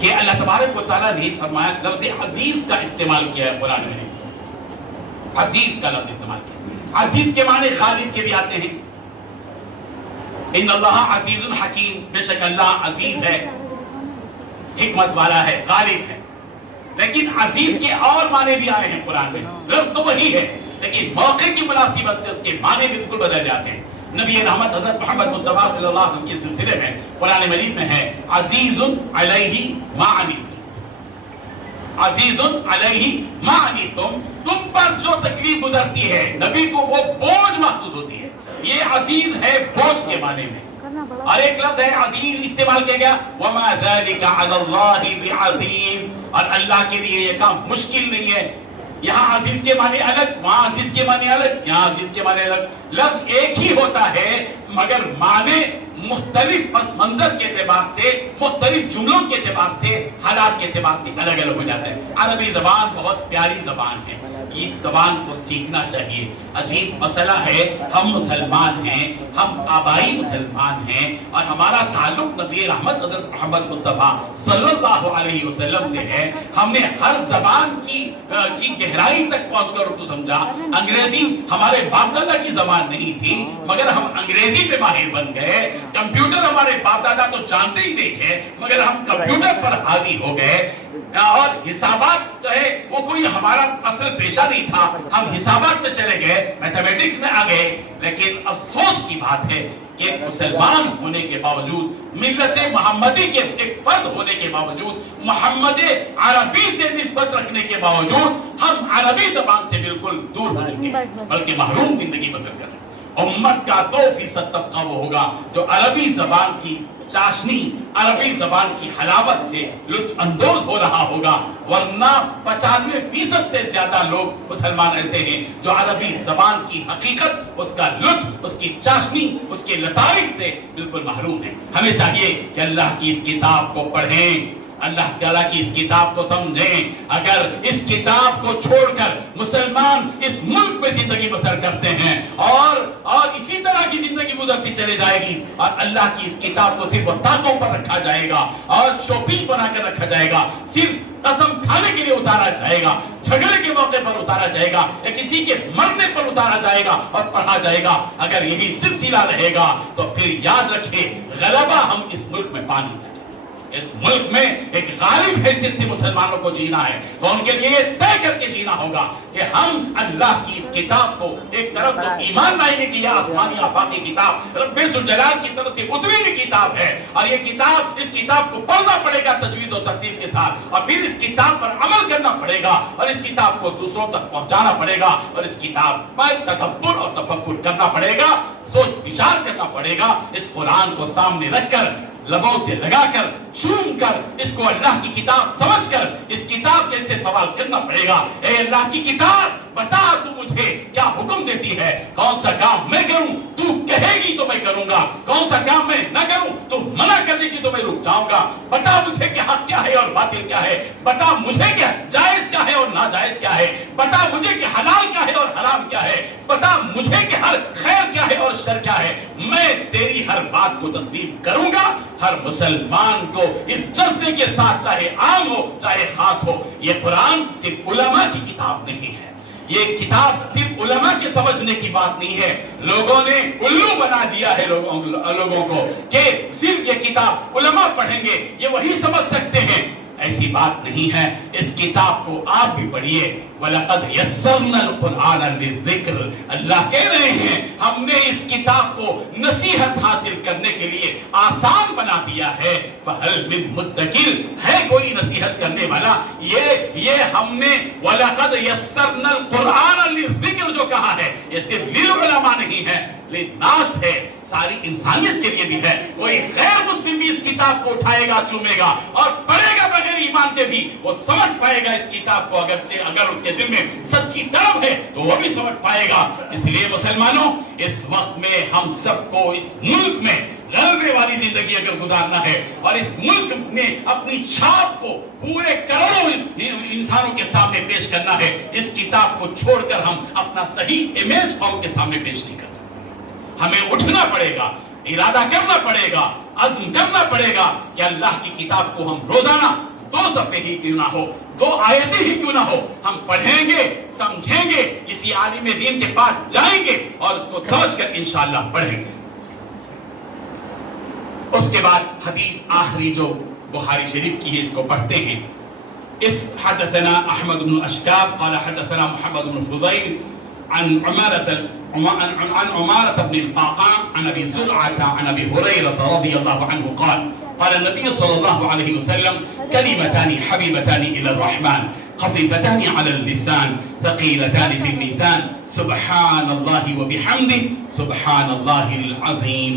کہ اللہ تبارک و تعالیٰ نے فرمایا لفظ عزیز کا استعمال کیا ہے قرآن میں. عزیز کا لفظ استعمال کیا. عزیز کے معنی غالب کے بھی آتے ہیں. ان اللہ عزیز حکیم، بے شک اللہ عزیز ہے، حکمت والا ہے، غالب ہے. لیکن عزیز کے اور معنی بھی آئے ہیں قرآن میں. لفظ تو وہی ہے لیکن موقع کی مناسبت سے اس کے معنی بالکل بدل جاتے ہیں. نبی رحمت حضرت محمد مصطفیٰ صلی اللہ علیہ وسلم کے سلسلے میں قرآن مجید میں ہے عزیز علیہ ما عنتم، عزیز علیہ ما عنتم، تم پر جو تکلیف گزرتی ہے نبی کو وہ بوجھ محسوس ہوتی ہے. یہ عزیز ہے بوجھ کے معنی میں. اور ایک لفظ ہے عزیز استعمال کیا گیا وما ذلك على الله بعزیز، اور اللہ کے لیے یہ کام مشکل نہیں ہے. یہاں عزیز کے معنی الگ، وہاں عزیز کے معنی الگ، یہاں عزیز کے معنی الگ. لفظ ایک ہی ہوتا ہے مگر معنی مختلف پس منظر کے اعتبار سے، مختلف جملوں کے اعتبار سے، حالات کے اعتبار سے الگ الگ ہو جاتا ہے. عربی زبان بہت پیاری زبان ہے، اس زبان کو سیکھنا چاہیے. عجیب مسئلہ ہے، ہم مسلمان ہیں، ہم آبائی مسلمان ہیں، اور ہمارا تعلق نبی رحمت حضرت محمد مصطفیٰ صلی اللہ علیہ وسلم سے ہے. ہم نے ہر زبان کی گہرائی تک پہنچ کر اردو سمجھا. انگریزی ہمارے باپ دادا کی زبان نہیں تھی مگر ہم انگریزی پہ ماہر بن گئے. کمپیوٹر ہمارے باپ دادا تو جانتے ہی نہیں تھے مگر ہم کمپیوٹر پر حاوی ہو گئے. اور حسابات جو ہے وہ کوئی ہمارا اصل پیشہ نہیں تھا، ہم حسابات میں چلے گئے، میتھمیٹکس میں آ گئے. لیکن افسوس کی بات ہے کہ مسلمان ہونے کے باوجود، ملت محمدی کے ایک فرد ہونے کے باوجود، محمد عربی سے نسبت رکھنے کے باوجود ہم عربی زبان سے بالکل دور ہو چکے ہیں، بلکہ محروم زندگی بسر کر رہے ہیں. امت کا 2% طبقہ وہ ہوگا جو عربی زبان کی چاشنی، عربی زبان کی حلاوت سے لطف اندوز ہو رہا ہوگا. ورنہ 95% سے زیادہ لوگ مسلمان ایسے ہیں جو عربی زبان کی حقیقت، اس کا لطف، اس کی چاشنی، اس کے لطائف سے بالکل محروم ہیں. ہمیں چاہیے کہ اللہ کی اس کتاب کو پڑھیں، اللہ تعالیٰ کی اس کتاب کو سمجھیں. اگر اس کتاب کو چھوڑ کر مسلمان اس ملک میں زندگی بسر کرتے ہیں اور اسی طرح کی زندگی گزرتی چلے جائے گی، اور اللہ کی اس کتاب کو صرف تاکوں پر رکھا جائے گا اور شوپیس بنا کر رکھا جائے گا، صرف قسم کھانے کے لیے اتارا جائے گا، جھگڑے کے موقع پر اتارا جائے گا، یا کسی کے مرنے پر اتارا جائے گا اور پڑھا جائے گا، اگر یہی سلسلہ رہے گا تو پھر یاد رکھیں غلبہ ہم اس ملک میں پا نہیں سکتے. اس ملک میں ایک غالب حیثیت سے مسلمانوں کو جینا ہے تو ان کے لیے یہ طے کر کے جینا ہوگا کہ ہم اللہ کی اس کتاب کو ایک طرف تو ایمان لائیں گے کہ یہ آسمانی آفاقی کتاب رب ذوالجلال کی طرف سے اتری ہوئی کتاب ہے، اور یہ کتاب، اس کتاب کو پڑھنا پڑے گا تجوید و ترتیب کے ساتھ، اور پھر اس کتاب پر عمل کرنا پڑے گا، اور اس کتاب کو دوسروں تک پہنچانا پڑے گا، اور اس کتاب پر تدبر اور تفکر کرنا پڑے گا، سوچ وچار کرنا پڑے گا. اس قرآن کو سامنے رکھ کر، لبوں سے لگا کر، چوم کر، اس کو اللہ کی کتاب سمجھ کر اس کتاب کے سے سوال کرنا پڑے گا. اے اللہ کی کتاب، بتا تو مجھے کیا حکم دیتی ہے، کون سا کام میں کروں تو کہے گی تو میں کروں گا، کون سا کام میں نہ کروں تو منع کر دے گی تو میں رک جاؤں گا. بتا مجھے کہ حق کیا ہے اور باطل کیا ہے، بتا مجھے کہ جائز کیا ہے اور ناجائز کیا ہے، بتا مجھے کہ حلال کیا ہے اور حرام کیا ہے، بتا مجھے کہ ہر خیر کیا ہے اور شر کیا ہے. میں تیری ہر بات کو تسلیم کروں گا. ہر مسلمان کو اس جذبے کے ساتھ، چاہے عام ہو چاہے خاص ہو، یہ قرآن صرف علماء کی کتاب نہیں ہے، یہ کتاب صرف علماء کے سمجھنے کی بات نہیں ہے. لوگوں نے الو بنا دیا ہے لوگوں کو کہ صرف یہ کتاب علماء پڑھیں گے، یہ وہی سمجھ سکتے ہیں. ایسی بات نہیں ہے. اس کتاب کو آپ بھی پڑھیے. وَلَقَدْ يَسَّرْنَا الْقُرْآنَ لِلذِّكْرِ، اللہ کہہ رہے ہیں ہم نے اس کتاب کو نصیحت حاصل کرنے کے لیے آسان بنا دیا ہے. فَهَلْ مِن مُدَّكِرٍ، ہے کوئی نصیحت کرنے والا؟ یہ ہم نے وَلَقَدْ يَسَّرْنَا الْقُرْآنَ لِلذِّكْرِ جو کہا ہے، یہ صرف للعلماء نہیں ہے، للناس ہے، ساری انسانیت کے لیے بھی ہے. کوئی غیر مسلم بھی اس کتاب کو اٹھائے گا، چومے گا اور پڑھے گا بغیر ایمان کے بھی، وہ سمجھ پائے گا اس کتاب کو. اگر اس کے دل میں سچی طلب ہے تو وہ بھی سمجھ پائے گا. اس لیے مسلمانوں، اس وقت میں ہم سب کو اس ملک میں غلبے والی زندگی اگر گزارنا ہے اور اس ملک میں اپنی چھاپ کو پورے کروڑوں انسانوں کے سامنے پیش کرنا ہے، اس کتاب کو چھوڑ کر ہم اپنا صحیح امیج قوم کے سامنے پیش نہیں کر سکتے. ہمیں اٹھنا پڑے گا، ارادہ کرنا پڑے گا عزم کرنا پڑے گا کہ اللہ کی کتاب کو ہم روزانہ 2 صفحے ہی کیوں نہ ہو، 2 آیتیں ہی کیوں نہ ہو، ہم پڑھیں گے، سمجھیں گے، کسی عالم دین کے پاس جائیں گے اور اس کو سمجھ کر انشاءاللہ پڑھیں گے۔ اس کے بعد حدیث آخری جو بخاری شریف کی ہے اس کو پڑھتے ہیں۔ اس حدثنا احمد بن اشکاب قال حدثنا محمد بن فضیل عن عمارة بن القعقاع عن ابي زرعة عن ابي هريرة رضي الله عنه قال النبي صلى الله عليه وسلم كلمتان حبيبتان الى الرحمن خفيفتان على اللسان ثقيلتان في الميزان سبحان الله وبحمده سبحان الله العظيم۔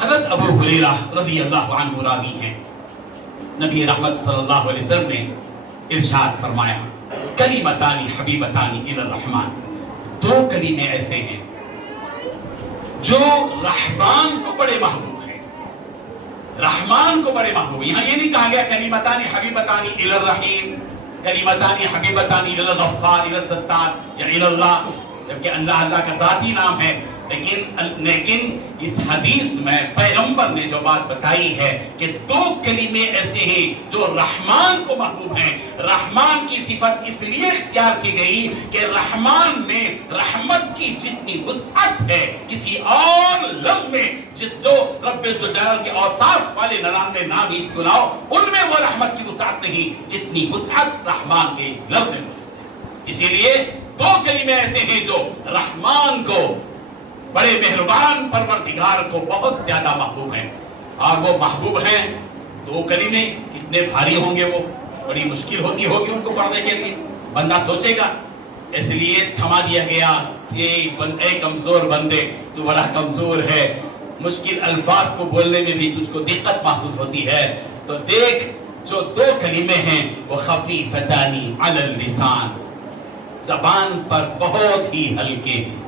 حضرت ابو ہریرہ رضی اللہ عنہ راوی ہیں، نبی رحمت صلی اللہ علیہ وسلم نے ارشاد فرمایا کلمتان حبیبتان الی الرحمن، 2 کلمے ایسے ہیں جو رحمان کو بڑے محبوب ہیں، رحمان کو بڑے محبوب۔ یہاں یہ نہیں کہا گیا کلمتان حبیبتان الی الرحیم، کلمتان حبیبتان الی الغفار الی الستار یا الی اللہ، جبکہ اللہ کا ذاتی نام ہے، لیکن اس حدیث میں پیغمبر نے جو بات بتائی ہے کہ 2 کلمے ایسے ہیں جو رحمان کو محبوب ہیں۔ رحمان کی صفت اس لیے اختیار کی گئی کہ رحمان میں رحمت کی جتنی وسعت ہے کسی اور لفظ میں، جو رب الجلال کے اوصاف والے 99 نام ہی سناؤ ان میں وہ رحمت کی وسعت نہیں جتنی وسعت رحمان کے اس لفظ میں۔ اسی لیے 2 کلمے ایسے ہیں جو رحمان کو، بڑے مہربان پروردگار کو بہت زیادہ محبوب ہیں، اور وہ محبوب ہیں 2 کلمے کتنے بھاری ہوں گے، وہ بڑی مشکل ہوتی ہوگی ان کو پڑھنے کے لیے، بندہ سوچے گا۔ اس لیے تھما دیا گیا کہ اے کمزور بندے تو بڑا کمزور ہے، مشکل الفاظ کو بولنے میں بھی تجھ کو دقت محسوس ہوتی ہے، تو دیکھ جو 2 کلمے ہیں وہ خفیفتان علی اللسان، زبان پر بہت ہی ہلکے ہیں۔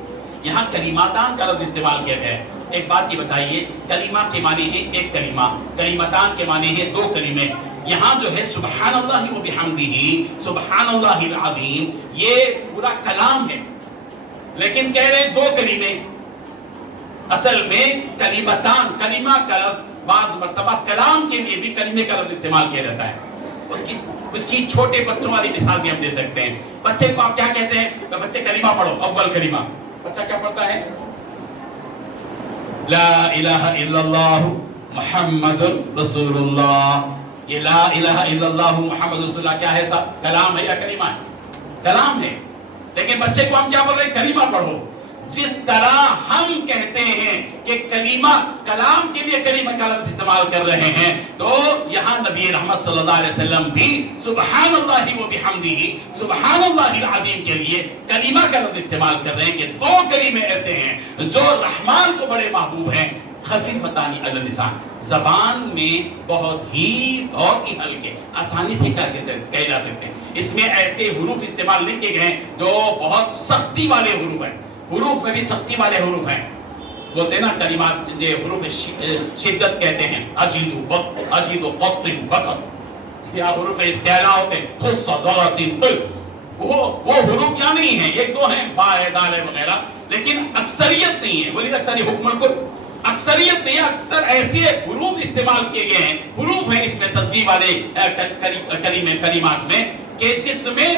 یہاں کلماتان کا لفظ استعمال کیا گیا ہے۔ ایک بات یہ بتائیے، کلمہ کے معنی ہے 1 کلمہ، کلمتان کے معنی ہے 2 کلمے۔ یہاں جو ہے سبحان اللہ و بحمدہ سبحان اللہ العظیم، یہ پورا کلام ہے، لیکن کہہ رہے ہیں 2 کلمے۔ اصل میں کلمتان، کلمہ کا لفظ بعض مرتبہ کلام کے لیے بھی کلمے کا لفظ استعمال کیا جاتا ہے۔ اس کی چھوٹے بچوں والی مثال بھی ہم دے سکتے ہیں۔ بچے کو آپ کیا کہتے ہیں کہ بچے کلمہ پڑھو، اول کلمہ بچہ کیا پڑھتا ہے؟ لا الہ الا اللہ محمد رسول اللہ۔ یہ لا الہ الا اللہ محمد رسول اللہ کیا ہے صاحب؟ کلام ہے یا کلمہ ہے؟ کلام ہے، لیکن بچے کو ہم کیا بول رہے ہیں؟ کلمہ پڑھو۔ جس طرح ہم کہتے ہیں کہ کلمہ، کلام کے لیے کلمہ کا لفظ استعمال کر رہے ہیں، تو یہاں نبی رحمت صلی اللہ علیہ وسلم بھی سبحان اللہ و بحمدہ سبحان اللہ العظیم کے لیے کلمہ کا لفظ استعمال کر رہے ہیں کہ 2 کلمے ایسے ہیں جو رحمان کو بڑے محبوب ہیں، خفیفتان علی اللسان، زبان میں بہت ہی ہلکے، آسانی سے کہے جا سکتے ہیں۔ اس میں ایسے حروف استعمال نہیں کیے گئے جو بہت سختی والے حروف ہیں، حروف میں بھی سختی والے حروف ہیں، بولتے ہیں نا کلمات یہ حروف شدت کہتے ہیں، اجید و قط بقت، یا حروف استعلاء ہوتے ہیں، خص ضغط طل، وہ حروف یہاں نہیں ہیں، 1-2 ہیں، با ہے، دال ہے وغیرہ، لیکن اکثریت نہیں ہے۔ بولی اکثر حکم الکل، اکثریت نہیں ہے، اکثر ایسے حروف استعمال کیے گئے ہیں، حروف ہیں اس میں تسبیح والے کلمات میں کہ جس میں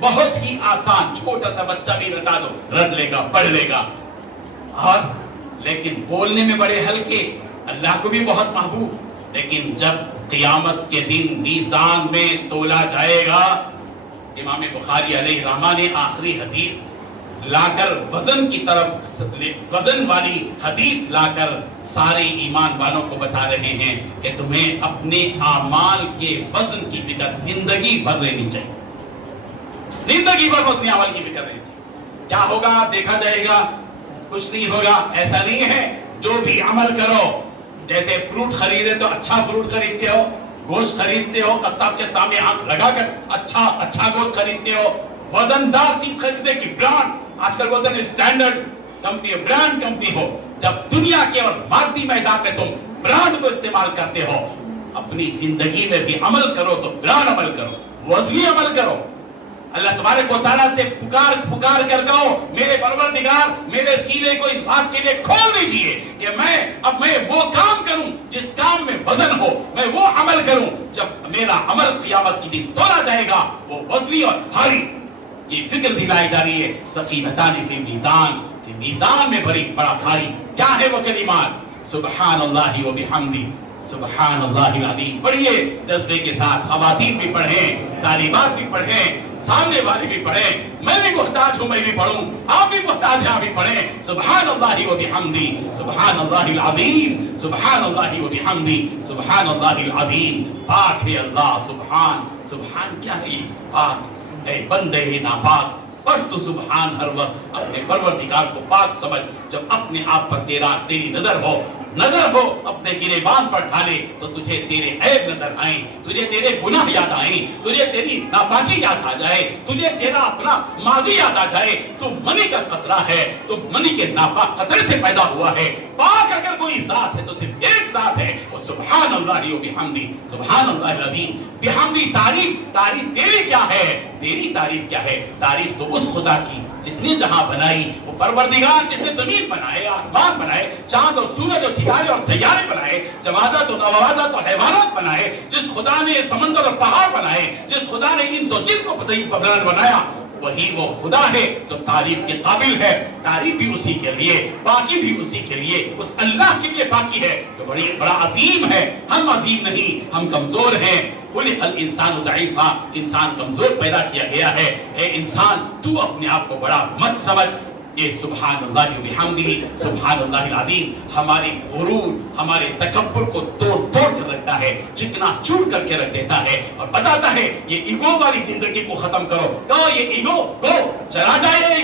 بہت ہی آسان، چھوٹا سا بچہ بھی رٹا دو رٹ لے گا، پڑھ لے گا، اور لیکن بولنے میں بڑے ہلکے، اللہ کو بھی بہت محبوب۔ لیکن جب قیامت کے دن میزان میں تولا جائے گا، امام بخاری علیہ رحمہ نے آخری حدیث لا کر وزن کی طرف، وزن والی حدیث لا کر سارے ایمان والوں کو بتا رہے ہیں کہ تمہیں اپنے اعمال کے وزن کی فکر زندگی بھر رہنی چاہیے، زندگی بھر وزن عمل کی فکر رہنی چاہیے۔ کیا ہوگا دیکھا جائے گا، کچھ نہیں ہوگا، ایسا نہیں ہے۔ جو بھی عمل کرو، جیسے فروٹ خریدے تو اچھا فروٹ خریدتے ہو، گوشت خریدتے ہو قصاب کے سامنے آنکھ لگا کر اچھا گوشت خریدتے ہو، وزندار چیز خریدتے کہ برانڈ، آج کل بولتے ہیں اسٹینڈرڈ کمپنی، برانڈ کمپنی ہو۔ جب دنیا کے اور مادی میدان میں تم برانڈ کو استعمال کرتے ہو، اپنی زندگی میں بھی عمل کرو تو برانڈ عمل کرو، وزنی عمل کرو۔ اللہ تبارک و تعالیٰ سے پکار کر کہو میرے پروردگار میرے سینے کو اس بات کے لیے کھول دیجئے کہ میں وہ کام کروں جس کام میں وزن ہو، میں وہ عمل کروں جب میرا عمل قیامت کی دن تولا جائے گا وہ وزنی اور بھاری۔ یہ فکر دلائی جا رہی ہے ثقیلتان فی میزان، کہ میزان میں بڑا بھاری کیا ہے وہ کلمات، سبحان اللہ و بحمدہ سبحان اللہ العظیم۔ پڑھیے جذبے کے ساتھ، خواتین بھی پڑھیں، طالبات بھی پڑھیں، سامنے والے بھی پڑھیں، میں بھی محتاج ہوں میں بھی پڑھوں، آپ بھی محتاج ہیں آپ بھی پڑھیں، سبحان اللہ و بحمدہ سبحان اللہ العظیم سبحان اللہ و بحمدہ سبحان اللہ العظیم۔ پاک ہے اللہ، سبحان کیا ہے؟ پاک اے بندے ناپاک، پڑھ تو سبحان ہر وقت، اپنے پروردگار کو پاک سمجھ۔ جب اپنے آپ پر تیری نظر ہو اپنے گریبان پر ڈھالے تو تجھے تیرے عیب نظر آئیں، تجھے تیرے گناہ یاد آئیں، تجھے تیری ناپاکی یاد آ جائے، تجھے تیرا اپنا ماضی یاد آ جائے۔ تو منی کا قطرہ ہے، تو منی کے ناپاک قطرے سے پیدا ہوا ہے۔ پاک اگر کوئی ذات ہے تو صرف ایک ذات ہے، وہ سبحان اللہ و بحمدہ سبحان اللہ العظیم۔ بحمدہ تعریف تیری کیا ہے؟ تیری تعریف کیا ہے؟ تعریف تو اس خدا کی جس نے جہاں بنائی، وہ پروردگار جس نے زمین بنائے، آسمان بنائے، چاند اور سورج اور ستارے اور سیارے بنائے، جمادات اور نباتات اور حیوانات بنائے، جس خدا نے سمندر اور پہاڑ بنائے، جس خدا نے انس و جن کو بنایا، وہی وہ خدا ہے جو تعریف کے قابل ہے۔ تعریف بھی اسی کے لیے، باقی بھی اسی کے لیے، اس اللہ کے لیے باقی ہے جو بڑا عظیم ہے۔ ہم عظیم نہیں، ہم کمزور ہیں۔ خلق الانسان ضعیفا، انسان کمزور پیدا کیا گیا ہے۔ اے انسان تو اپنے آپ کو بڑا مت سمجھ۔ یہ سبحان اللہ و بحمدہ سبحان اللہ العظیم ہمارے غرور، ہمارے تکبر کو توڑ کر رکھتا ہے، چکنا چور کر کے رکھ دیتا ہے اور بتاتا ہے یہ ایگو والی زندگی کو ختم کرو۔ کہو یہ ایگو چلا جائے،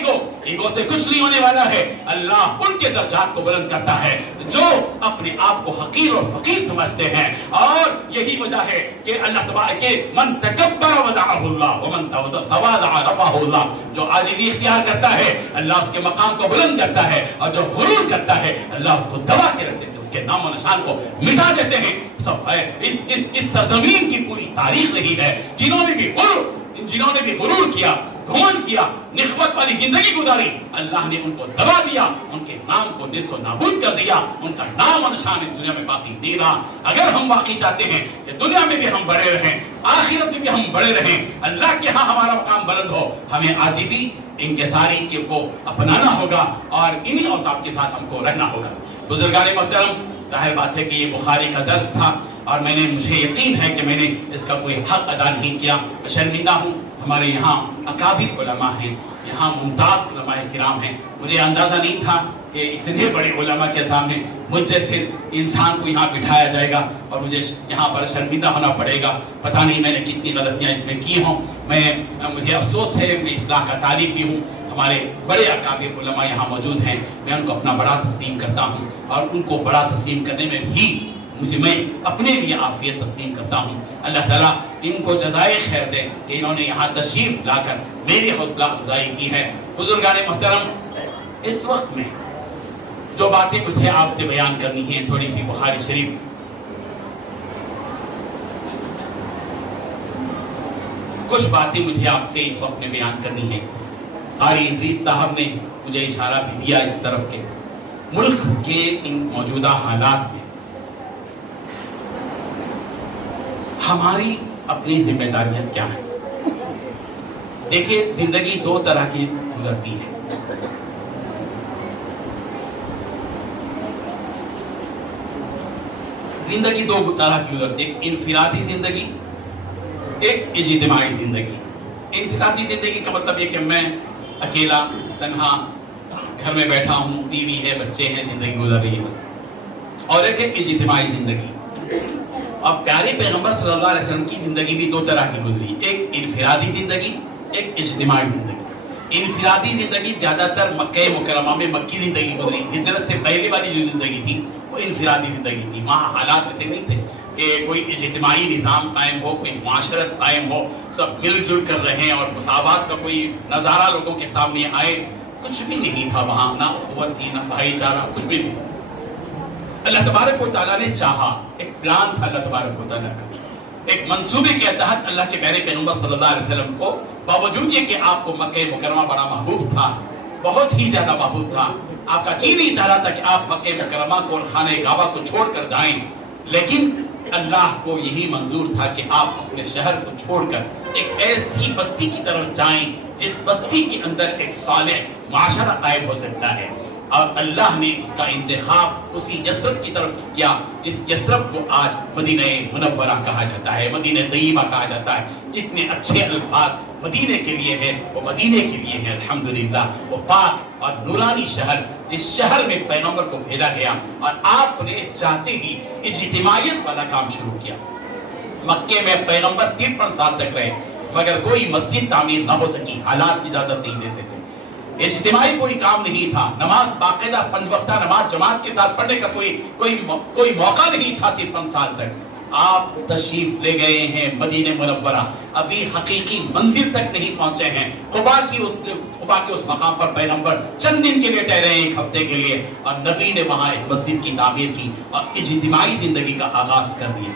ایگو سے کچھ نہیں ہونے والا ہے۔ اللہ ان کے درجات کو بلند کرتا ہے جو اپنے آپ کو حقیر اور فقیر سمجھتے ہیں، اور یہی وجہ ہے کہ اللہ تبارک کے من تکبر وضعہ اللہ ومن تواضع رفعہ اللہ، جو عاجزی اختیار کرتا ہے اللہ اس کے مقام کو بلند کرتا ہے، اور جو غرور کرتا ہے اللہ اس کو دبا کے رکھ دیتے ہیں، اس کے نام و نشان کو مٹا دیتے ہیں۔ سب اس سرزمین کی پوری تاریخ رہی ہے جنہوں نے بھی غرور کیا، گھمنڈ کیا، نخوت والی زندگی گزاری، اللہ نے ان کو دبا دیا، ان کے نام کو نیست و نابود کر دیا، ان کا نام و نشان اس دنیا میں باقی نہیں رہا۔ اگر ہم واقعی چاہتے ہیں کہ دنیا میں بھی ہم بڑے رہیں، آخرت میں بھی ہم بڑے رہیں، اللہ کے ہاں ہمارا مقام بلند ہو، ہمیں عاجزی انکساری کو اپنانا ہوگا اور انہی اوصاف کے ساتھ ہم کو رہنا ہوگا۔ بزرگان محترم، ظاہر بات ہے کہ یہ بخاری کا درس تھا اور مجھے یقین ہے کہ میں نے اس کا کوئی حق ادا نہیں کیا، شرمندہ ہوں۔ ہمارے یہاں اکابر علماء ہیں، یہاں ممتاز علماء کرام ہیں، مجھے اندازہ نہیں تھا کہ اتنے بڑے علماء کے سامنے مجھ جیسے انسان کو یہاں بٹھایا جائے گا اور مجھے یہاں پر شرمندہ ہونا پڑے گا۔ پتہ نہیں میں نے کتنی غلطیاں اس میں کی ہوں، مجھے افسوس ہے، میں اصلاح کا طالب بھی ہوں۔ ہمارے بڑے اکابر علماء یہاں موجود ہیں، میں ان کو اپنا بڑا تسلیم کرتا ہوں، اور ان کو بڑا تسلیم کرنے میں بھی میں اپنے لیے عافیت تسلیم کرتا ہوں۔ اللہ تعالیٰ ان کو جزائے خیر دے کہ انہوں نے یہاں تشریف لا کر میری حوصلہ افزائی کی ہے۔ بزرگان محترم، اس وقت میں جو باتیں مجھے آپ سے بیان کرنی ہیں، تھوڑی سی بخاری شریف کچھ باتیں مجھے آپ سے اس وقت میں بیان کرنی ہیں۔ قاری ادریس صاحب نے مجھے اشارہ بھی دیا اس طرف کے ملک کے ان موجودہ حالات میں ہماری اپنی ذمہ داریاں کیا ہیں۔ دیکھیے، زندگی دو طرح کی گزرتی ہے۔ زندگی دو طرح کی گزرتی ہے، ایک انفرادی زندگی، ایک اجتماعی زندگی۔ انفرادی زندگی کا مطلب یہ کہ میں اکیلا تنہا گھر میں بیٹھا ہوں، بیوی ہے، بچے ہیں، زندگی گزر رہی ہے۔ اور ایک ہے اجتماعی زندگی۔ اب پیارے پیغمبر صلی اللہ علیہ وسلم کی زندگی بھی دو طرح کی گزری، ایک انفرادی زندگی، ایک اجتماعی زندگی۔ انفرادی زندگی زیادہ تر مکہ مکرمہ میں مکی زندگی گزری، ہجرت سے پہلے والی جو زندگی تھی وہ انفرادی زندگی تھی۔ وہاں حالات ایسے نہیں تھے کہ کوئی اجتماعی نظام قائم ہو، کوئی معاشرت قائم ہو، سب مل جل کر رہیں اور مساوات کا کوئی نظارہ لوگوں کے سامنے آئے، کچھ بھی نہیں تھا وہاں، نہ اخوت تھی، نہ بھائی چارہ، کچھ بھی نہیں۔ اللہ تبارک و تعالیٰ نے چاہا، ایک پلان تھا اللہ تبارک و تعالیٰ کا ایک منصوبے کے تحت اللہ کے پیارے پیغمبر صلی اللہ علیہ وسلم کو باوجود یہ کہ آپ کو مکہ مکرمہ بڑا محبوب تھا، بہت ہی زیادہ محبوب تھا، آپ کا جی نہیں چاہ رہا تھا کہ آپ مکہ مکرمہ کو اور خانہ کعبہ کو چھوڑ کر جائیں، لیکن اللہ کو یہی منظور تھا کہ آپ اپنے شہر کو چھوڑ کر ایک ایسی بستی کی طرف جائیں جس بستی کے اندر ایک صالح معاشرہ قائم ہو سکتا ہے، اور اللہ نے اس کا انتخاب اسی یثرب کی طرف کیا جس یثرب کو آج مدینہ منورہ کہا جاتا ہے، مدینہ طیبہ کہا جاتا ہے۔ جتنے اچھے الفاظ مدینے کے لیے ہیں وہ مدینے کے لیے ہیں، الحمدللہ۔ وہ پاک اور نورانی شہر جس شہر میں پیغمبر کو بھیجا گیا، اور آپ نے چاہتے ہی اجتماعیت والا کام شروع کیا۔ مکے میں پیغمبر 53 سال تک رہے مگر کوئی مسجد تعمیر نہ ہو سکی، حالات اجازت نہیں دیتے تھے، اجتماعی کوئی کام نہیں تھا، نماز باقاعدہ 5 وقتہ نماز جماعت کے ساتھ پڑھنے کا کوئی موقع نہیں تھا 53 سال تک۔ آپ تشریف لے گئے ہیں مدینہ منورہ، ابھی حقیقی منزل تک نہیں پہنچے ہیں۔ قباء کے اس مقام پر پیغمبر چند دن کے لیے ٹھہرے ہیں، 1 ہفتے کے لیے، اور نبی نے وہاں ایک مسجد کی تعمیر کی اور اجتماعی زندگی کا آغاز کر دیا۔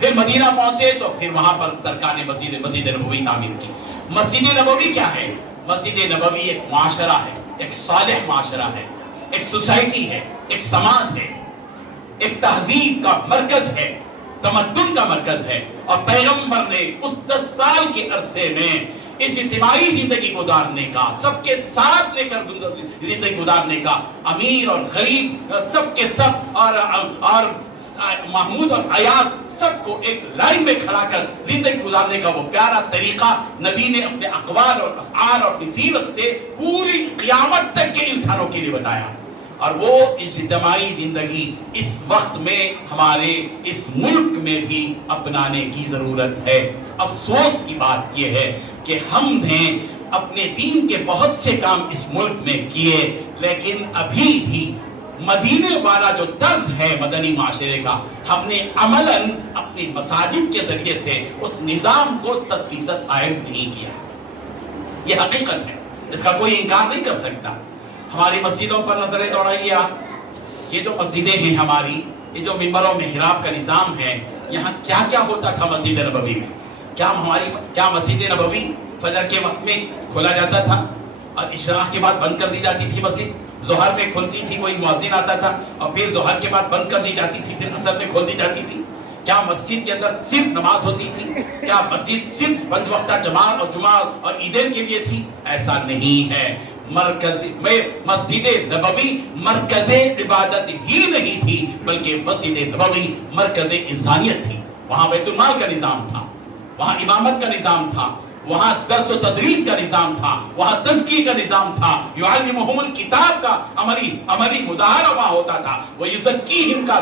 پھر مدینہ پہنچے تو پھر وہاں پر سرکار نے مسجد نبوی تعمیر کی۔ مسجد نبوی کیا ہے؟ مسجد نبوی ایک معاشرہ ہے، ایک صالح معاشرہ ہے، ایک سوسائٹی ہے، ایک سماج ہے، ایک تہذیب کا مرکز ہے، تمدن کا مرکز ہے، اور پیغمبر نے اس 10 سال کے عرصے میں اجتماعی زندگی گزارنے کا، سب کے ساتھ لے کر زندگی گزارنے کا، امیر اور غریب سب کے سب، اور محمود اور عیاض سب کو ایک لائن میں کھڑا کر زندگی گزارنے کا وہ پیارا طریقہ نبی نے اپنے اقوال اور افعال اور اپنی سیرت سے پوری قیامت تک کے انسانوں کے لیے بتایا۔ اور وہ اجتماعی زندگی اس وقت میں ہمارے اس ملک میں بھی اپنانے کی ضرورت ہے۔ افسوس کی بات یہ ہے کہ ہم نے اپنے دین کے بہت سے کام اس ملک میں کیے، لیکن ابھی بھی مدینے والا جو طرز ہے مدنی معاشرے کا، ہم نے عملاً اپنی مساجد کے ذریعے سے اس نظام کو 100% قائم نہیں کیا۔ یہ حقیقت ہے، اس کا کوئی انکار نہیں کر سکتا۔ ہماری مسجدوں پر نظریں دوڑائیے آپ، یہ جو مسجدیں ہیں ہماری، یہ جو منبر و محراب کا نظام ہے، یہاں کیا کیا ہوتا تھا مسجد نبوی میں؟ کیا مسجد نبوی فجر کے وقت میں کھولا جاتا تھا اور اشراق کے بعد بند کر دی جاتی تھی؟ مسجد ظہر میں کھلتی تھی، کوئی مؤذن آتا تھا اور پھر ظہر کے بعد بند کر دی جاتی تھی، پھر عصر میں کھول دی جاتی تھی؟ کیا مسجد کے اندر صرف نماز ہوتی تھی؟ کیا مسجد صرف 5 وقتہ جماعت اور جمعہ اور عیدین کے لیے تھی؟ ایسا نہیں ہے۔ مسجد نبوی مرکز عبادت ہی نہیں تھی، بلکہ مسجد نبوی مرکز انسانیت تھی۔ وہاں بیت المال کا نظام تھا، وہاں امامت کا نظام تھا، وہاں درس و تدریس کا نظام تھا، وہاں تزکیہ کا نظام تھا، یعلمہم الکتاب کا عملی مظاہرہ وہاں ہوتا تھا، ویزکیہم کا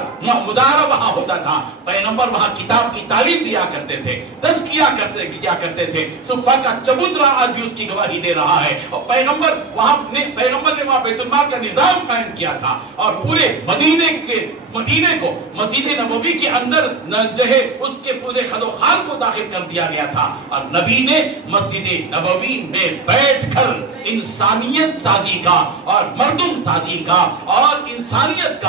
مظاہرہ وہاں ہوتا تھا۔ پیغمبر وہاں کتاب کی تعلیم دیا کرتے تھے، تزکیہ کیا کرتے تھے۔ صفہ کا چبوترا آج بھی اس کی گواہی دے رہا ہے، اور پیغمبر نے وہاں بیت المال کا نظام قائم کیا تھا، اور پورے مدینے کو مسجد نبوی کے اندر جو ہے اس کے پورے خد و خال کو داخل کر دیا گیا تھا، اور نبی نے مسجد نبوی میں بیٹھ کر انسانیت سازی کا اور مردم سازی کا اور انسانیت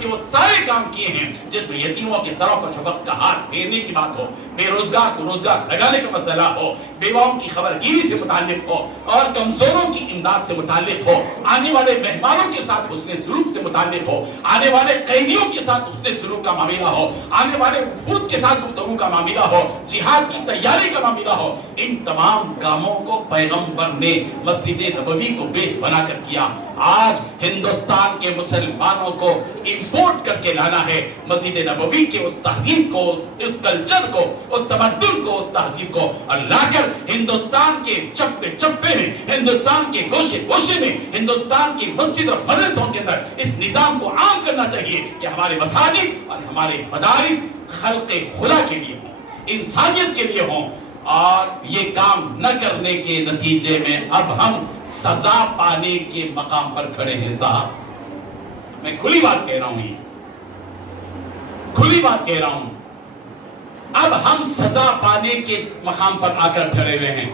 کے وہ سارے کام کیے ہیں، جس میں یتیموں کے سروں پر شفقت کا ہاتھ پھیرنے کی بات ہو، بے روزگار کو روزگار لگانے کا مسئلہ ہو، بیواؤں کی خبرگیری سے متعلق ہو، اور کمزوروں کی امداد سے متعلق ہو، آنے والے مہمانوں کے ساتھ حسن سلوک سے متعلق ہو، آنے والے قیدیوں کے ساتھ حسن سلوک کا معاملہ ہو، آنے والے وفود کے ساتھ گفتگو کا معاملہ ہو، جہاد کی تیاری کا معاملہ ہو، ان تمام کاموں کو پیغمبر نے مسجد نبوی کو بیس بنا کر کیا۔ آج ہندوستان کے مسلمانوں کو امپورٹ کر کے لانا ہے مسجد نبوی کے اس تہذیب کو، اس کلچر کو، اس تمدن کو، اس تہذیب کو، اور لا کر ہندوستان کے چپے چپے میں، ہندوستان کے گوشے گوشے میں، ہندوستان کی مسجد اور مدرسوں کے اندر اس نظام کو عام کرنا چاہیے کہ ہمارے مساجد اور ہمارے مدارس خلق خدا کے لیے ہوں، انسانیت کے لیے ہوں، اور یہ کام نہ کرنے کے نتیجے میں اب ہم سزا پانے کے مقام پر کھڑے ہیں۔ صاحب میں کھلی بات کہہ رہا ہوں، یہ کھلی بات کہہ رہا ہوں، اب ہم سزا پانے کے مقام پر آ کر کھڑے ہوئے ہیں۔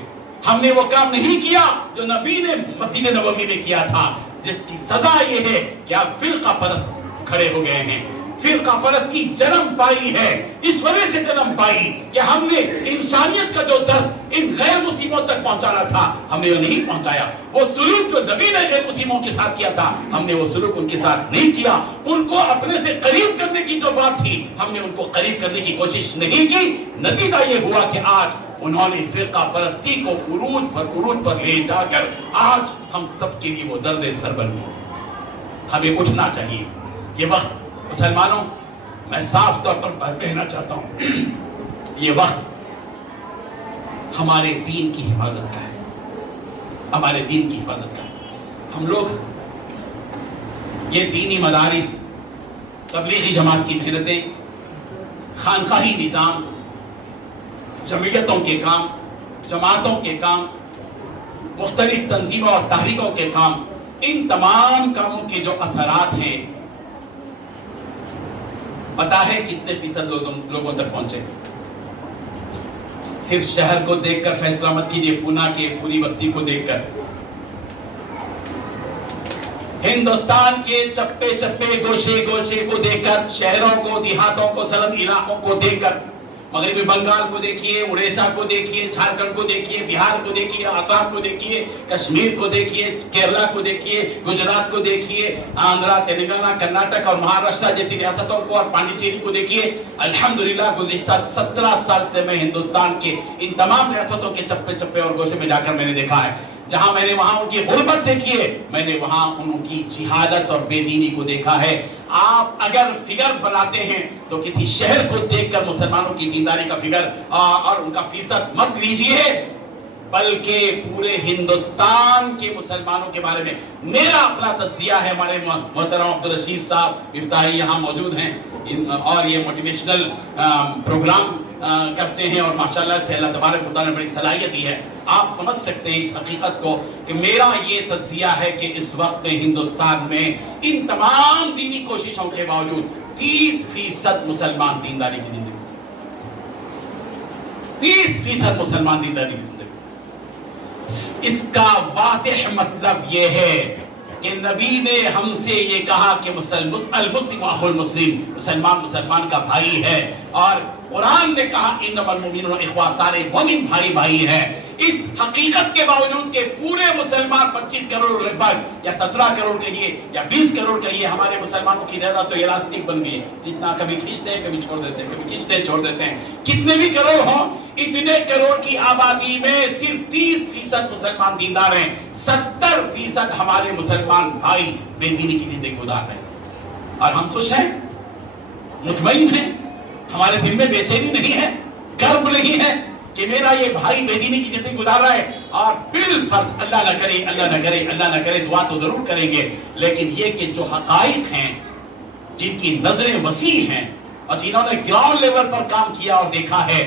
ہم نے وہ کام نہیں کیا جو نبی نے مسجد نبوی میں کیا تھا، جس کی سزا یہ ہے کہ آپ فرقہ پرست کھڑے ہو گئے ہیں۔ فرقہ پرستی جنم پائی ہے اس وجہ سے جنم پائی کہ ہم نے انسانیت کا جو درس ان غیر مسلموں تک پہنچانا تھا ہم نے وہ نہیں پہنچایا. وہ سلوک جو نبی نے غیر مسلموں کے ساتھ کیا تھا ہم نے وہ سلوک ان کے ساتھ نہیں کیا. ان کو اپنے سے قریب کرنے کی جو بات تھی ہم نے ان کو قریب کرنے کی کوشش نہیں کی. نتیجہ یہ ہوا کہ آج انہوں نے فرقہ پرستی کو عروج پر لے جا کر آج ہم سب کے لیے وہ درد سر بن گئے. ہمیں اٹھنا چاہیے. یہ وقت مسلمانوں میں صاف طور پر کہنا چاہتا ہوں یہ وقت ہمارے دین کی حفاظت کا ہے. ہمارے دین کی حفاظت کا ہے. ہم لوگ یہ دینی مدارس تبلیغی جماعت کی محنتیں خانقاہی نظام جمعیتوں کے کام جماعتوں کے کام مختلف تنظیموں اور تحریکوں کے کام ان تمام کاموں کے جو اثرات ہیں پتا ہے کتنے فیصد لوگوں تک پہنچے. صرف شہر کو دیکھ کر فیصلہ مت کیجیے پونا کے پوری بستی کو دیکھ کر ہندوستان کے چپے چپے گوشے گوشے کو دیکھ کر شہروں کو دیہاتوں کو سرحدی علاقوں کو دیکھ کر مغربی بنگال کو دیکھیے اڑیسہ کو دیکھیے جھارکھنڈ کو دیکھیے بہار کو دیکھیے آسام کو دیکھیے کشمیر کو دیکھیے کیرلا کو دیکھیے گجرات کو دیکھیے آندھرا تلنگانہ کرناٹک اور مہاراشٹر جیسی ریاستوں کو اور پانڈیچیری کو دیکھیے. الحمدللہ گزشتہ 17 سال سے میں ہندوستان کے ان تمام ریاستوں کے چپے چپے اور گوشے میں جا کر میں نے دیکھا ہے. جہاں میں نے وہاں ان کی غربت دیکھی ہے میں نے وہاں ان کی جہادت اور بے دینی کو دیکھا ہے. آپ اگر فگر بناتے ہیں تو کسی شہر کو دیکھ کر مسلمانوں کی دینداری کا فگر اور ان کا فیصد مت لیجئے بلکہ پورے ہندوستان کے مسلمانوں کے بارے میں میرا اپنا تجزیہ ہے. ہمارے محترم عبدالرشید صاحب افتاحی یہاں موجود ہیں اور یہ موٹیویشنل پروگرام کرتے ہیں اور ماشاءاللہ سے اللہ تبارک و تعالیٰ نے بڑی صلاحیت دی ہے. آپ سمجھ سکتے ہیں اس حقیقت کو کہ میرا یہ تجزیہ ہے کہ اس وقت میں ہندوستان میں ان تمام دینی کوششوں کے باوجود 30% مسلمان دینداری کی زندگی 30% مسلمان دینداری کی زندگی. اس کا واضح مطلب یہ ہے کہ نبی نے ہم سے یہ کہا کہ المسلم اخو المسلم مسلمان کا بھائی ہے اور قرآن نے کہا انما المؤمنون اخوہ سارے مومن بھائی بھائی ہیں. اس حقیقت کے باوجود کہ پورے مسلمان 25 کروڑ لگ بھگ یا 17 کروڑ کہیے یا 20 کروڑ کہیے ہمارے مسلمانوں کی تعداد تو الاسٹک بن گئی ہے. جتنا کبھی کھینچتے ہیں کبھی چھوڑ دیتے ہیں کبھی کھینچتے ہیں چھوڑ دیتے ہیں. کتنے بھی کروڑ ہوں اتنے کروڑ کی آبادی میں صرف 30% مسلمان دیندار ہیں. 70% ہمارے مسلمان بھائی بے دینی کی زندگی گزار رہے ہیں اور ہم خوش ہیں مطمئن ہیں. ہمارے دل میں بے چینی نہیں ہے کرب نہیں ہے کہ میرا یہ بھائی بے دینی کی زندگی گزار رہا ہے. اور بالفرض اللہ نہ کرے اللہ نہ کرے اللہ نہ کرے دعا تو ضرور کریں گے لیکن یہ کہ جو حقائق ہیں جن کی نظریں وسیع ہیں اور جنہوں نے گراؤنڈ لیول پر کام کیا اور دیکھا ہے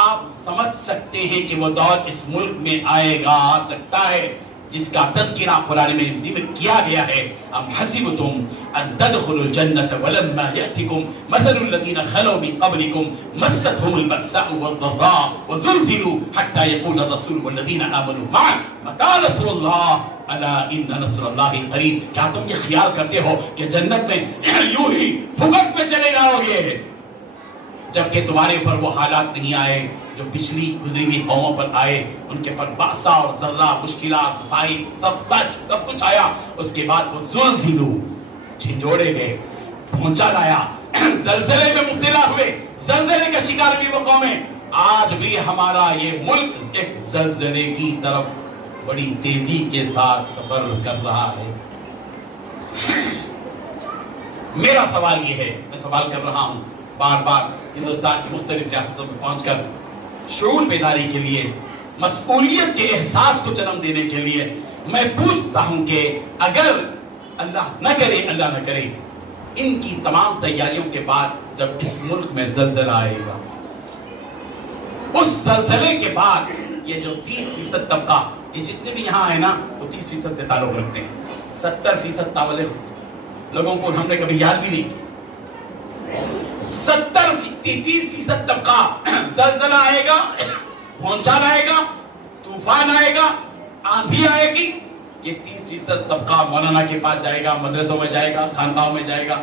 آپ سمجھ سکتے ہیں کہ وہ دور اس ملک میں آئے گا آ سکتا ہے جس کا تذکرہ قرآن میں کیا گیا ہے. ام حسبتم ان تدخلوا الجنة ولما يأتكم مثل الذين خلوا من قبلكم مستهم البأساء والضراء وزلزلوا حتى يقول الرسول والذين آمنوا معه متى نصر الله الا ان نصر الله قریب. کیا تم یہ خیال کرتے ہو کہ جنت میں یوں ہی بھگت میں چلے جاؤ گے جبکہ تمہارے اوپر وہ حالات نہیں آئے جو پچھلی گزری ہوئی قوموں پر آئے. ان کے پر باسا اور ذرہ مشکلات مسائل سب کچھ آیا. اس کے بعد وہ زلزلو جھنجھوڑے گئے پہنچا لایا زلزلے میں مبتلا ہوئے. زلزلے کا شکار بھی وہ قومیں. آج بھی ہمارا یہ ملک ایک زلزلے کی طرف بڑی تیزی کے ساتھ سفر کر رہا ہے. میرا سوال یہ ہے میں سوال کر رہا ہوں بار بار ہندوستان کی مختلف ریاستوں میں پہنچ کر شعور بیداری کے لیے مسئولیت کے احساس کو جنم دینے کے لیے میں پوچھتا ہوں کہ اگر اللہ نہ کرے ان کی تمام تیاریوں کے بعد جب اس ملک میں زلزلہ آئے گا اس زلزلے کے بعد یہ جو 30% طبقہ یہ جتنے بھی یہاں آئے نا وہ 30% سے تعلق رکھتے ہیں. 70% تاولے لوگوں کو ہم نے کبھی یاد بھی نہیں. 30% طبقہ زلزلہ آئے گا پہنچا لائے گا طوفان آئے گا آندھی آئے گی. یہ 30% طبقہ مولانا کے پاس جائے گا مدرسوں میں جائے گا خانقاہوں میں جائے گا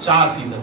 4%।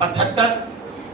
75।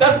10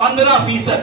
15%।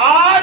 8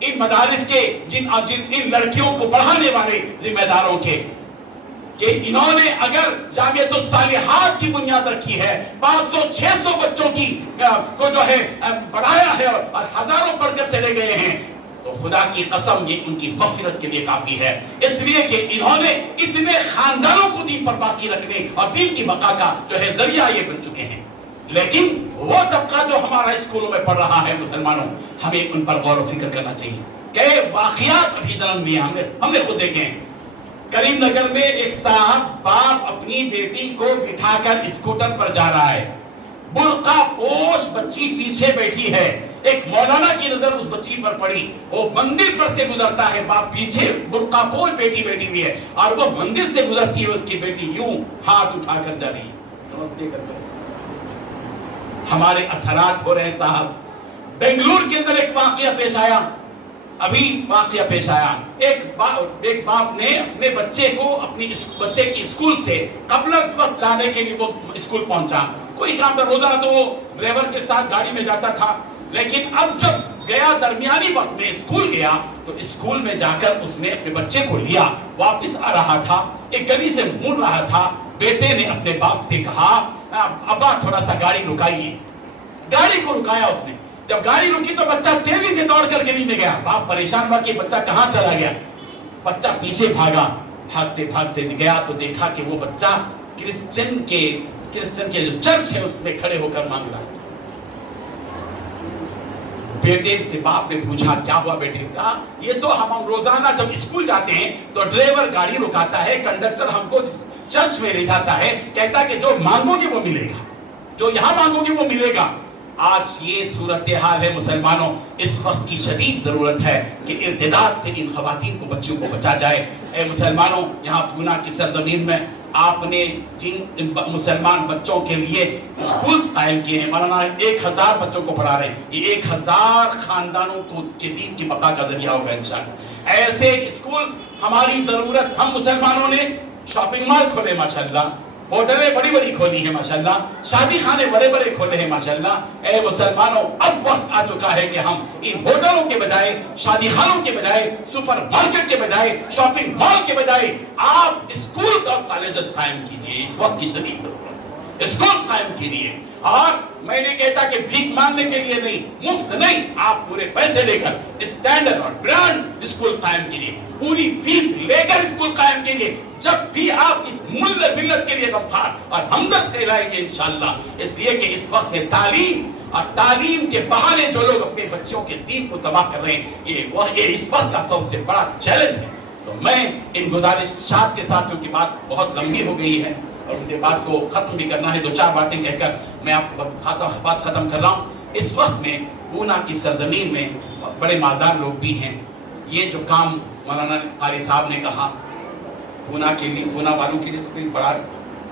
ان مدارس کے ان لڑکیوں کو پڑھانے والے ذمہ داروں کے کہ انہوں نے اگر جامعۃ الصالحات کی بنیاد رکھی ہے، 500-600 بچوں کو جو ہے پڑھایا ہے اور ہزاروں پڑھ کر چلے گئے ہیں، تو خدا کی قسم یہ ان کی مغفرت کے لیے کافی ہے، اس لیے کہ انہوں نے اتنے خاندانوں کو دین پر باقی رکھنے اور دین کی بقا کا جو ہے ذریعہ یہ بن چکے ہیں۔ لیکن وہ طبقہ جو ہمارا اسکولوں میں پڑھ رہا ہے مسلمانوں، ہمیں ان پر غور و فکر کرنا چاہیے۔ کئی واقعات ابھی جنم لیے ہم نے خود دیکھے ہیں۔ کریم نگر میں ایک صاحب باپ اپنی بیٹی کو بٹھا کر اسکوٹر پر جا رہا ہے، برقع پوش بچی پیچھے بیٹھی ہے، ایک مولانا کی نظر اس بچی پر پڑی، وہ مندر پر سے گزرتا ہے، باپ پیچھے برقع پوش بیٹی بیٹھی ہوئی ہے، اور وہ مندر سے گزرتی ہے، اس کی بیٹی یوں ہاتھ اٹھا کر جا رہی ہے، نمستے کرتے ہمارے اثرات ہو رہے ہیں صاحب۔ بنگلور کے اندر ایک واقعہ پیش آیا، ایک باپ نے اپنے بچے کو اپنی بچے کی اسکول سے قبل از وقت لانے کے لیے وہ اسکول پہنچا، کوئی کام تھا، روزانہ تو وہ ڈرائیور کے ساتھ گاڑی میں جاتا تھا، لیکن اب جب گیا درمیانی وقت میں اسکول گیا تو اسکول میں جا کر اس نے اپنے بچے کو لیا، واپس آ رہا تھا، ایک گلی سے مڑ رہا تھا، بیٹے نے اپنے باپ سے کہا ابا تھوڑا سا گاڑی رکائیے، گاڑی کو رکایا اس نے، جب گاڑی رکی تو بچہ تیزی سے دوڑ کر گلی میں گیا، باپ پریشان ہوا کہ بچہ کہاں چلا گیا، بچہ پیچھے بھاگا، بھاگتے بھاگتے گیا تو دیکھا کہ وہ بچہ کرسچن کے جو چرچ ہے اس میں کھڑے ہو کر مانگ رہا ہے۔ بیٹے سے باپ نے پوچھا کیا ہوا بیٹے کا؟ یہ تو ہم روزانہ جب اسکول جاتے ہیں تو ڈرائیور گاڑی رکاتا ہے، کنڈکٹر ہم کو چرچ میں لے جاتا ہے، کہتا کہ جو مانگو گے وہ ملے گا، جو یہاں مانگو گے وہ ملے گا۔ آج یہ صورتحال ہے مسلمانوں، اس وقت کی شدید ضرورت ہے کہ ارتداد سے ان خواتین کو بچوں کو بچا جائے۔ اے مسلمانوں، یہاں پونا کی سرزمین میں آپ نے جن مسلمان بچوں کے لیے اسکولز قائم کیے ہیں، مولانا 1000 بچوں کو پڑھا رہے ہیں، یہ 1000 خاندانوں کو کے دین کی بقا کا ذریعہ ہوگا انشاءاللہ۔ ایسے اسکول ہماری ضرورت، ہم مسلمانوں نے شاپنگ مال کھولے ماشاءاللہ، ہوٹلیں بڑی بڑی کھولی ہیں ماشاءاللہ، شادی خانے بڑے بڑے کھولے ہیں ماشاءاللہ۔ اے مسلمانوں، اب وقت آ چکا ہے کہ ہم ان ہوٹلوں کے بجائے، شادی خانوں کے بجائے، سپر مارکیٹ کے بجائے، شاپنگ مال کے بجائے آپ اسکول اور کالجز قائم کیجئے، اس وقت کی شدید ضرورت، اسکول قائم کیجئے۔ اور میں نے کہتا کہ بھیک مانگنے کے لیے نہیں، مفت نہیں، آپ پورے پیسے لے کر اسٹینڈرڈ اور برانڈ اسکول قائم کیجئے، پوری فیس لے کر اسکول قائم کیجئے، جب بھی آپ اس ملت کے لیے غمخوار اور ہمدرد کہلائیں گے انشاءاللہ۔ اس لیے کہ اس وقت میں تعلیم اور تعلیم کے بہانے جو لوگ اپنے بچوں کے دین کو تباہ کر رہے ہیں، یہ اس وقت کا سب سے بڑا چیلنج ہے۔ تو میں ان گزارشات کے ساتھ، چونکہ بات بہت لمبی ہو گئی ہے اور مجھے بات کو ختم بھی کرنا ہے، 2-4 باتیں کہہ کر میں آپ بات ختم کر رہا ہوں۔ اس وقت میں پونا کی سرزمین میں بڑے مالدار لوگ بھی ہیں، یہ جو کام مولانا قاری صاحب نے کہا، پونا والوں کے لیے تو کوئی بڑا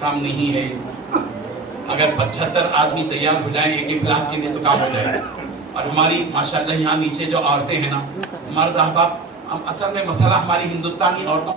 کام نہیں ہے، اگر 75 آدمی تیار ہو جائیں 1 لاکھ کے لیے تو کام ہو جائے۔ اور ہماری ماشاءاللہ یہاں نیچے جو عورتیں ہیں نا، مرد احباب، اصل میں مسئلہ ہماری ہندوستانی عورتوں